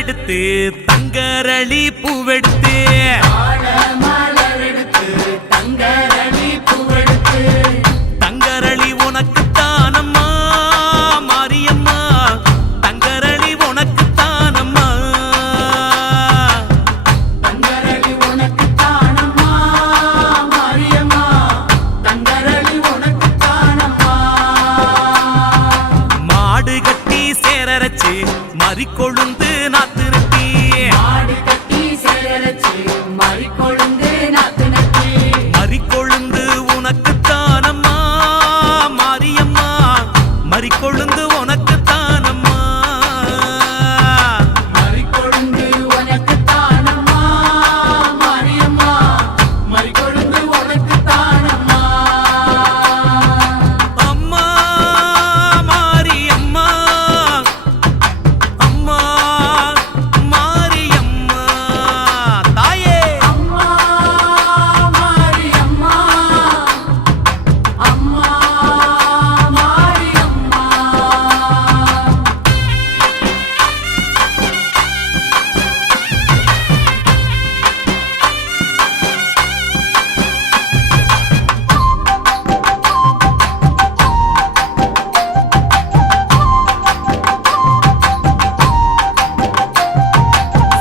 எடுத்து தங்கரளி பூவெடுத்து தங்கரளி உனக்கு தானம்மா மாரியம்மா தங்கரளி உனக்கு தானம்மா தங்கரளி உனக்கு தானம்மா மாரியம்மா தங்கரளி உனக்கு தானம்மா மாடு கட்டி சேரரச்சு மறிக்கொழுந்து நாத்து நட்டி மாடு கட்டி சேரரச்சு மறிக்கொழுந்து நாத்து நட்டி மறிக்கொழுந்து உனக்கு தானம்மா மாரியம்மா மறிக்கொழுந்து உனக்கு தானம்மா மறிக்கொழுந்து உனக்கு தானம்மா மாரியம்மா மறிக்கொழுந்து உனக்கு தானம்மா அம்மா மாரியம்மா அம்மா மாரியம்மா தாயே அம்மா மாரியம்மா அம்மா மாரியம்மா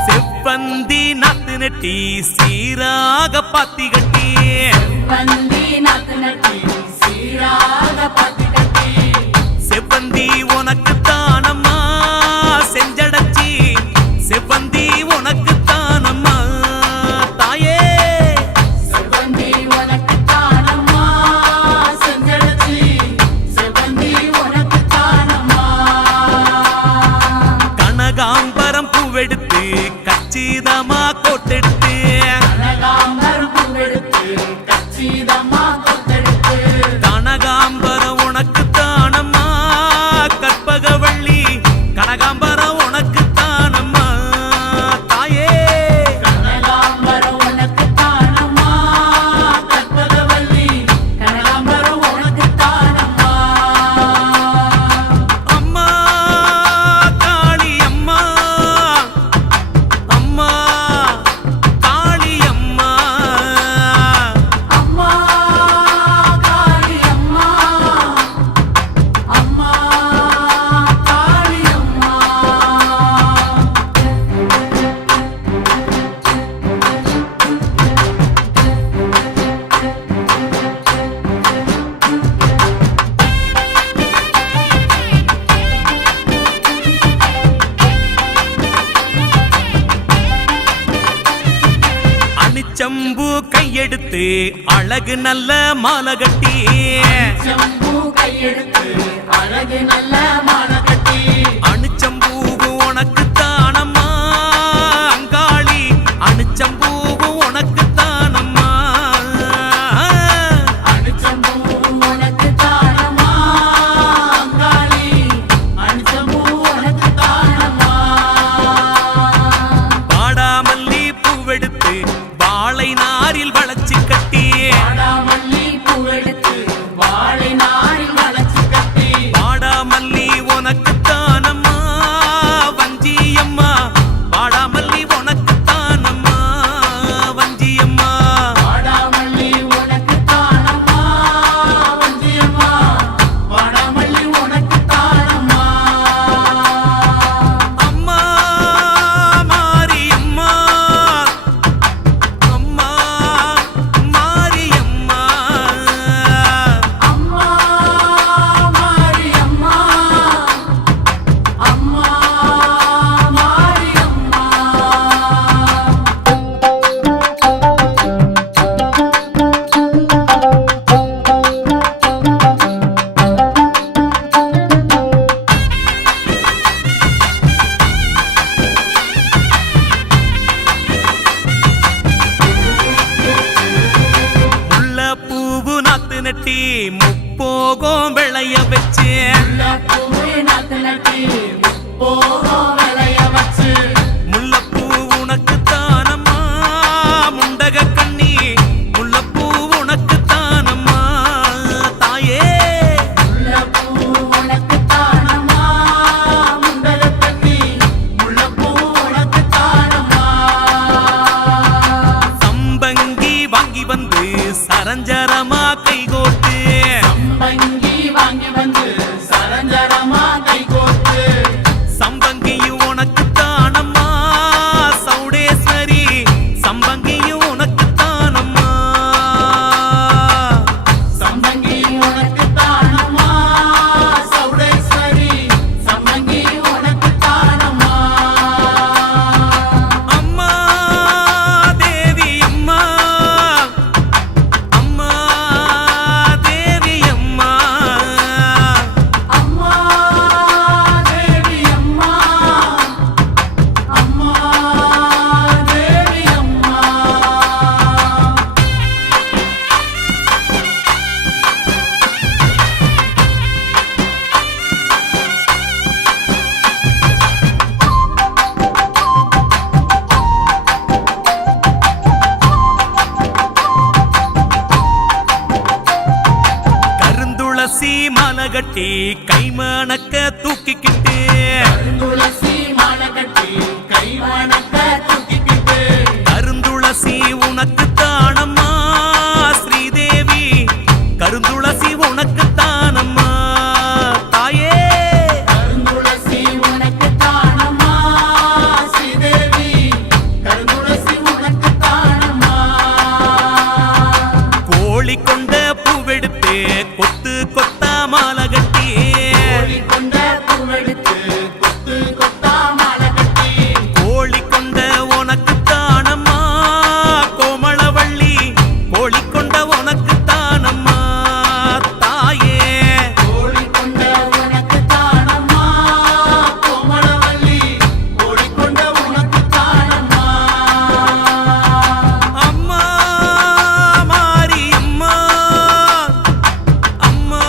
செவ்வந்தி நாத்து நெட்டி சீராக பாத்தி கட்டி வந்தி நாத்து நட்டி சீராக பாத்தி கட்டி செவ்வந்தி உனக்கு தானம்மா செஞ்சடச்சி செவ்வந்தி உனக்கு தானம்மா தாயே செவ்வந்தி உனக்கு தானம்மா செஞ்சடச்சி செவ்வந்தி உனக்கு தானம்மா கனகாம்பரம் பூவெடுத்து கச்சிதமா கோட்டெடுத்து கனகாம்பரம் பூவெடுத்து கச்சிதமா கொத்தெடுத்து கனகாம்பரம் உனக்கு தானம்மா கற்பகவள்ளி கனகாம்பரம் உனக்கு தானம்மா தாயே கனகாம்பரம் உனக்கு தானம்மா கற்பகவல்லி கனகாம்பரம் உனக்கு தானம்மா அம்மா காளி அம்மா அம்மா காளி அம்மா அம்மா காளி அம்மா அம்மா காளி அம்மா அணிச்சம்பு கையெடுத்து அழகு நல்ல மாலை கட்டி செம்பு கையெடுத்து அழகு நல்ல மாலை கட்டி அணிச்சம்பூவு உனக்கு தானம்மா அங்காளி அணிச்சம்பூவு உனக்கு தானம்மா அணிச்சம்பூ உனக்கு தானம்மா அங்காளி அணிச்சம்பூ உனக்கு தானம்மா வாடாமல்லி பூவெடுத்து வாழை நாரில் வளைச்சு கட்டி வாடாமல்லி பூவெடுத்து வாழை நாரில் வளைச்சு கட்டி வாடாமல்லி உனக்கு தானம்மா வஞ்சியம்மா வாடாமல்லி உனக்கு தானம்மா வஞ்சியம்மா வாடாமல்லி உனக்கு தானம்மா வஞ்சியம்மா வாடாமல்லி உனக்கு தானம்மா அம்மா மாரியம்மா அம்மா மாரியம்மா அம்மா மாரியம்மா அம்மா மாரியம்மா முல்லை பூவு நாத்து நட்டி முப்போகம் விளைய வச்சு பூவே நாத்து நட்டி போகும் விளைய வச்சு முல்லைப்பூ உனக்கு தானம்மா முண்டக கண்ணி முல்லைப்பூ உனக்கு தானம்மா தாயே முல்லைப்பூ உனக்கு தானம்மா முண்டகத் தண்ணி முல்லைப்பூ கட்டி கைமணக்க தூக்கிக்கிட்டு கருந்துளசி மாலை கட்டி கை வணக்க தூக்கிக்கிட்டு கருந்துளசி உனக்கு தானம்மா ஸ்ரீதேவி கருந்துளசி உனக்கு தானம்மா தாயே கருந்துளசி உனக்கு தானம்மா ஸ்ரீதேவி கருந்துளசி உனக்கு தானம்மா கோழி கொண்ட பூவெடுத்து கொத்து கொத்தா மாலை கட்டி கோழி கொண்ட பூவெடுத்து கொத்து கொத்தா மாலை கட்டி கோழி கொண்ட உனக்கு தானம்மா கோமளவள்ளி கோழி கொண்ட உனக்கு தானம்மா தாயே கோழி கொண்ட உனக்கு தானம்மா கோமளவள்ளி கோழி கொண்ட உனக்கு தானம்மா அம்மா மாரியம்மா அம்மா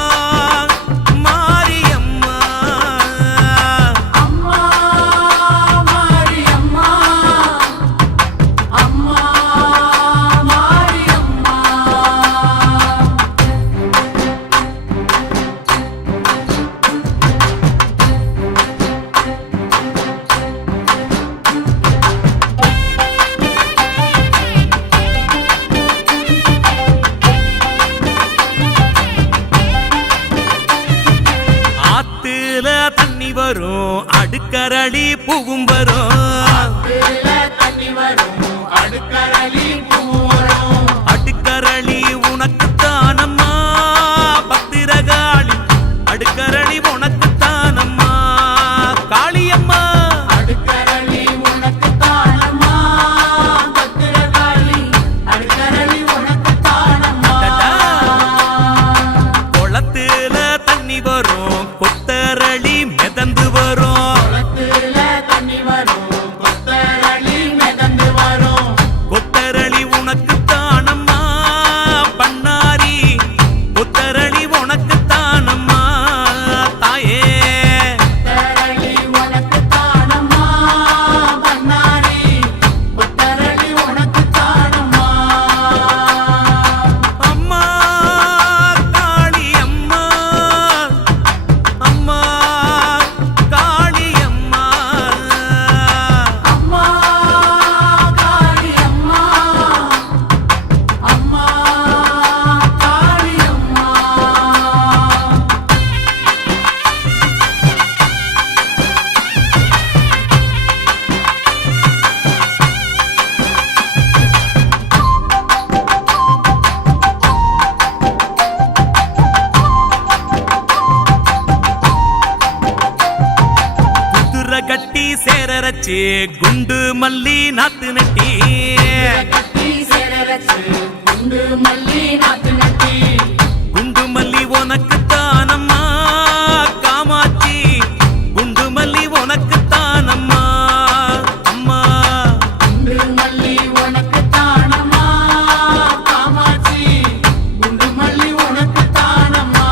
மாரியம்மா அம்மா மாரியம்மா அம்மா மாரியம்மா ஆத்துல தண்ணி வரும் அடுக்கரளி பூவும் வரும் கீழ தண்ணி வரும் அடுக்கரளி பூ வரும் அடுக்கரளி உனக்கு தானம்மா பத்திரகாளி அடுக்கரளி உனக்கு தானம்மா காளியம்மா அடுக்கரளி உனக்கு தானம்மா பத்திரகாளி அடுக்கரளி உனக்கு தானம்மா குளத்துல தண்ணி வரும் கொத்தரளி மிதந்து வரும் குளத்துல தண்ணி வரும் கொத்தரளி மிதந்து வரும் கொத்தரளி உனக்கு தானம்மா பண்ணாரி கொத்தரளி உனக்கு தானம்மா தாயே கொத்தரளி உனக்கு தானம்மா பண்ணாரி கொத்தரளி உனக்கு தானம்மா அம்மா காளி அம்மா அம்மா காளி அம்மா அம்மா காளி அம்மா அம்மா காளி அம்மா குதிரை கட்டி சேரரச்சு குண்டு மல்லி நாத்து நட்டி கட்டி சேரரச்சு குண்டு மல்லி நாத்து நட்டி குண்டு மல்லி உனக்கு தானம்மா காமாட்சி குண்டு மல்லி உனக்கு தானம்மா அம்மா குண்டு மல்லி உனக்கு தானம்மா காமாட்சி குண்டு மல்லி உனக்கு தானம்மா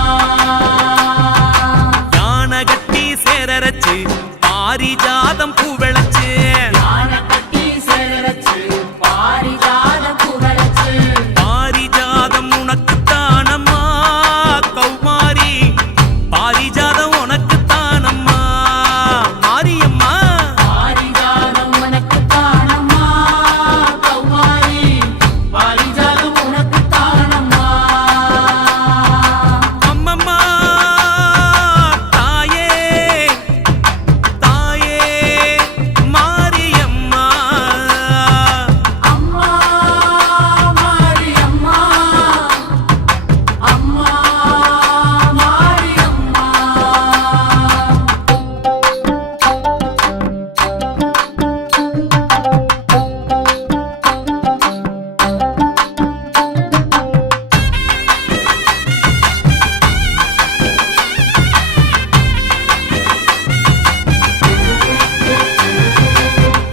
யானை கட்டி சேரரச்சு பாரிஜாதம் பூ விளைச்சு யானை கட்டி சேரரச்சு பாரிஜாத புகழச்சு பாரிஜாதம் உனக்கு தானம்மா கௌமாரி பாரிஜாதம் உனக்கு தானம்மா மாரியம்மா பாரிஜாதம் உனக்கு தானம்மா கௌமாரி பாரிஜாதம் உனக்கு தானம்மா அம்மம்மா தாயே தாயே மாரியம்மா அம்மா மாரியம்மா அம்மா மாரியம்மா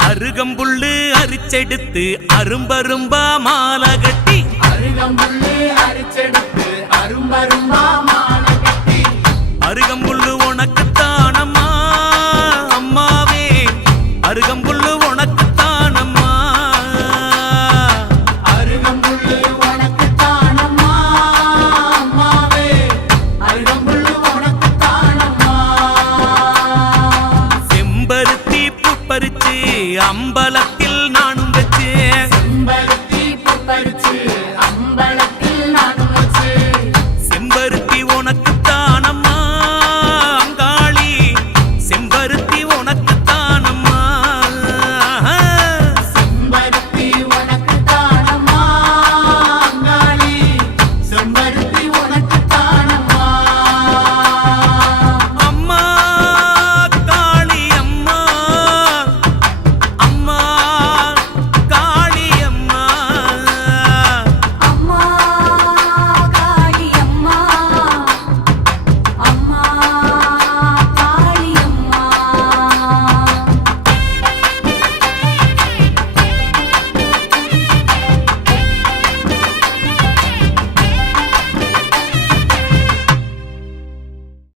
அருகம்புல்லு அரிச்செடுத்து அரும்பரும்பா மாலை கட்டி அருகம்புல்லு அரிச்செடுத்து அரும்பரும்பா